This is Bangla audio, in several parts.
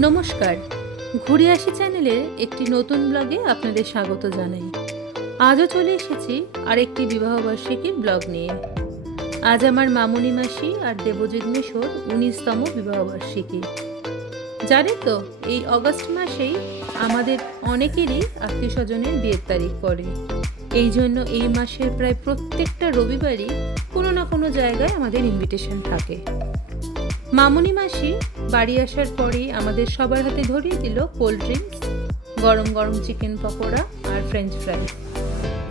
নমস্কার। ঘুরে আসি চ্যানেলের একটি নতুন ব্লগে আপনাদের স্বাগত জানাই। আজও চলে এসেছি আর আরেকটি বিবাহবার্ষিকীর ব্লগ নিয়ে। আজ আমার মামুনি মাসি আর দেবজিৎ মিশোর উনিশতম বিবাহবার্ষিকী। জানেন তো, এই অগস্ট মাসেই আমাদের অনেকেরই আত্মীয় স্বজনের বিয়ের তারিখ পড়ে। এই জন্য এই মাসের প্রায় প্রত্যেকটা রবিবারই কোনো না কোনো জায়গায় আমাদের ইনভিটেশন থাকে। মামুনি মাসি বাড়ি আসার পরেই আমাদের সবার হাতে ধরিয়ে দিল কোল্ড ড্রিঙ্কস গরম গরম চিকেন পকোড়া আর ফ্রেঞ্চ ফ্রাই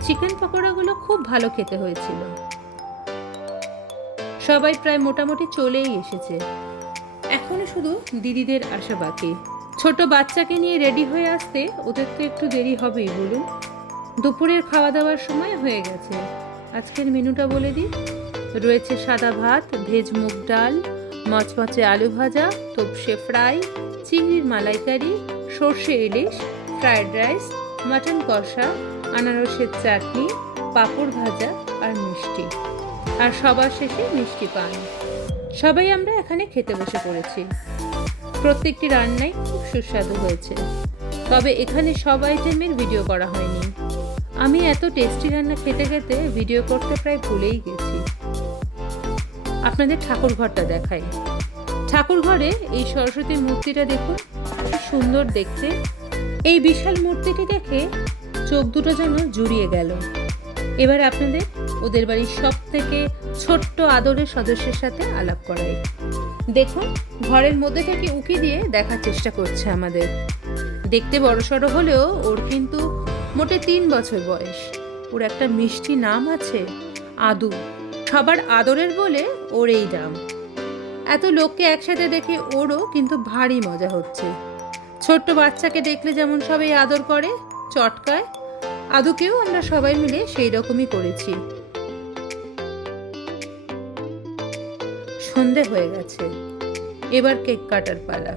চিকেন পকোড়াগুলো খুব ভালো খেতে হয়েছিল। সবাই প্রায় মোটামুটি চলেই এসেছে। এখনও শুধু দিদিদের আসা বাকি। ছোট বাচ্চাকে নিয়ে রেডি হয়ে আসতে ওদের তো একটু দেরি হবেই, বলুন। দুপুরের খাওয়া দাওয়ার সময় হয়ে গেছে। আজকের মেনুটা বলে দিই। রয়েছে সাদা ভাত, ভেজ মুগ ডাল মচমচে আলু ভাজা, তোপসে ফ্রাই, চিংড়ির মালাইকারি, সর্ষে ইলিশ ফ্রায়েড রাইস, মাটন কষা, আনারসের চাটনি, পাঁপড় ভাজা আর মিষ্টি। আর সবার শেষে মিষ্টি পান। সবাই আমরা এখানে খেতে বসে পড়েছি। প্রত্যেকটি রান্নাই খুব সুস্বাদু হয়েছে। তবে এখানে সব আইটেমের ভিডিও করা হয়নি। আমি এত টেস্টি রান্না খেতে খেতে ভিডিও করতে প্রায় ভুলেই গেছি। আপনাদের ঠাকুর ঘরটা দেখাই। ঠাকুর ঘরে এই সরস্বতীর মূর্তিটা দেখুন সুন্দর দেখতে। এই বিশাল মূর্তিটি দেখে চোখ দুটো যেন জুড়িয়ে গেল। এবার আপনাদের ওদের বাড়ির সব থেকে ছোট্ট আদরের সদস্যের সাথে আলাপ করাই। দেখুন, ঘরের মধ্যে থেকে উকি দিয়ে দেখার চেষ্টা করছে আমাদের। দেখতে বড়সড় হলেও ওর কিন্তু মোটে তিন বছর বয়স। ওর একটা মিষ্টি নাম আছে, আদু। সবার আদরের বলে ওর এই নাম এত লোককে একসাথে দেখে ওরও কিন্তু ভারী মজা হচ্ছে। ছোট্ট বাচ্চাকে দেখলে যেমন সবাই আদর করে, চটকায়, আদুকেও আমরা সবাই মিলে সেই রকমই করেছি। সন্ধে হয়ে গেছে। এবার কেক কাটার পালা।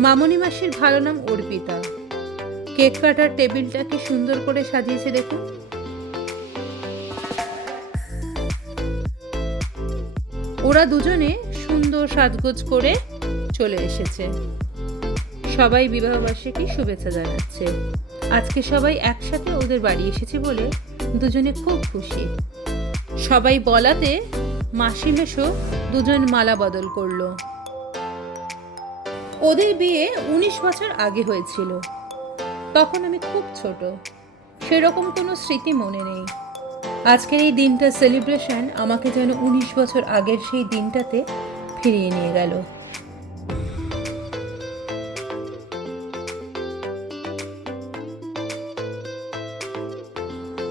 মামনি মাসির ভালো নাম অর্পিতা। কেক কাটার টেবিলটা কি সুন্দর করে সাজিয়েছে দেখুন। ওরা দুজনে সুন্দর সাজগোজ করে চলে এসেছে। সবাই বিবাহবার্ষিকী শুভেচ্ছা জানাচ্ছে। আজকে সবাই একসাথে ওদের বাড়ি এসেছে বলে দুজনে খুব খুশি। সবাই বলাতে মাসি মেশো দুজন মালা বদল করল। ওদের বিয়ে উনিশ বছর আগে হয়েছিল। তখন আমি খুব ছোট। সেরকম কোনো স্মৃতি মনে নেই। আজকের এই দিনটা সেলিব্রেশন আমাকে যেন উনিশ বছর আগের সেই দিনটাতে ফিরিয়ে নিয়ে গেল।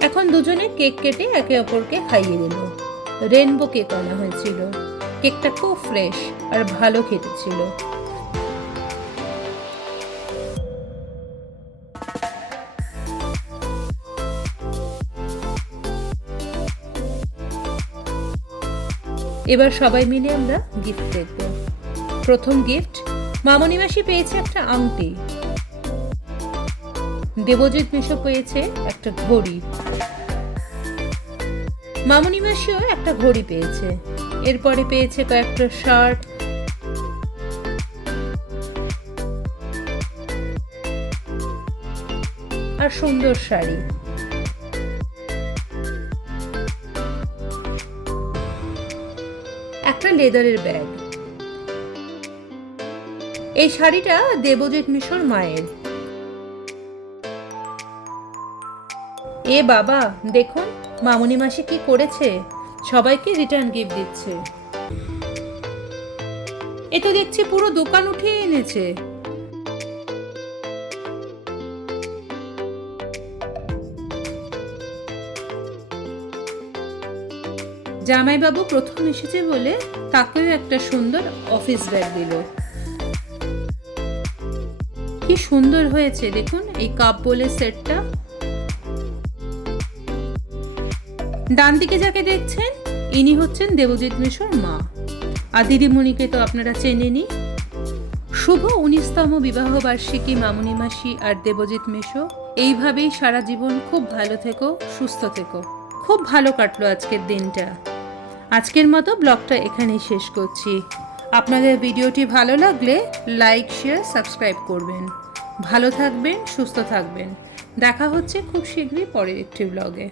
এখন দুজনে কেক কেটে একে অপরকে খাইয়ে দিল। রেনবো কেক আনা হয়েছিল। কেকটা খুব ফ্রেশ আর ভালো খেতে ছিল। এবার সবাই মিলে আমরা গিফট দেখব। প্রথম গিফট মামনি মাসি পেয়েছে একটা আংটি। দেবজিৎ মিশো পেয়েছে একটা ঘড়ি। মামনি মাসিও একটা ঘড়ি পেয়েছে। এরপরে পেয়েছে কয়েকটা শার্ট। আর সুন্দর শাড়ি। একটা লেদারের ব্যাগ এই শাড়িটা দেবজিৎ মিশর মায়ের। এ বাবা, দেখুন, মামুনি মাসি কি করেছে? সবাইকে রিটার্ন গিফট দিচ্ছে। এ তো দেখছি পুরো দোকান উঠিয়ে এনেছে। জামাইবাবু প্রথম এসেছে বলে তাকেও একটা সুন্দর অফিস ব্যাগ দিল। কি সুন্দর হয়েছে দেখুন এই কাপ বোলের সেটটা ডান দিকে যাকে দেখছেন, ইনি হচ্ছেন দেবজিৎ মিশর মা। আর দিদিমণিকে তো আপনারা চেনেনি শুভ উনিশতম বিবাহ বার্ষিকী মামুনি মাসি আর দেবজিৎ মেশো এইভাবেই সারা জীবন খুব ভালো থেকো, সুস্থ থেকো। খুব ভালো কাটলো আজকের দিনটা। আজকের মতো ব্লগটা এখানেই শেষ করছি। আপনাদের ভিডিওটি ভালো লাগলে লাইক, শেয়ার, সাবস্ক্রাইব করবেন। ভালো থাকবেন, সুস্থ থাকবেন। দেখা হচ্ছে খুব শীঘ্রই পরের একটি ব্লগে।